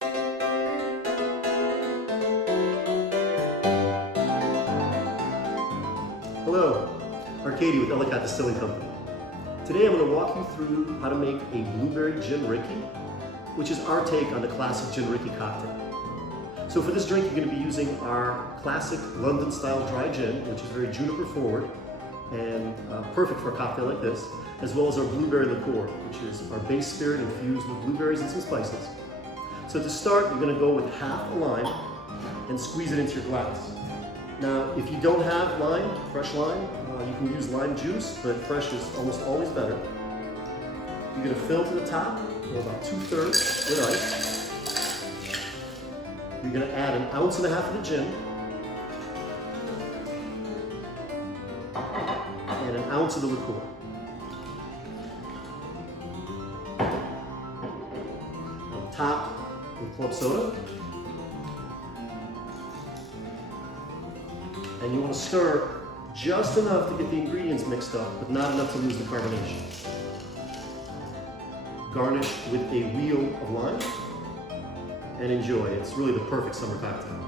Hello, Rickey with Ellicott Distilling Company. Today I'm going to walk you through how to make a blueberry gin Rickey, which is our take on the classic gin Rickey cocktail. So for this drink you're going to be using our classic London style dry gin, which is very juniper forward and perfect for a cocktail like this, as well as our Blueberry Liqueur, which is our base spirit infused with blueberries and some spices. So to start, you're going to go with half a lime and squeeze it into your glass. Now, if you don't have lime, fresh lime, you can use lime juice, but fresh is almost always better. You're going to fill to the top, or about 2/3 with ice. You're going to add 1.5 ounces of the gin and 1 ounce of the liqueur. On top with club soda. And you want to stir just enough to get the ingredients mixed up, but not enough to lose the carbonation. Garnish with a wheel of lime and enjoy. It's really the perfect summer cocktail.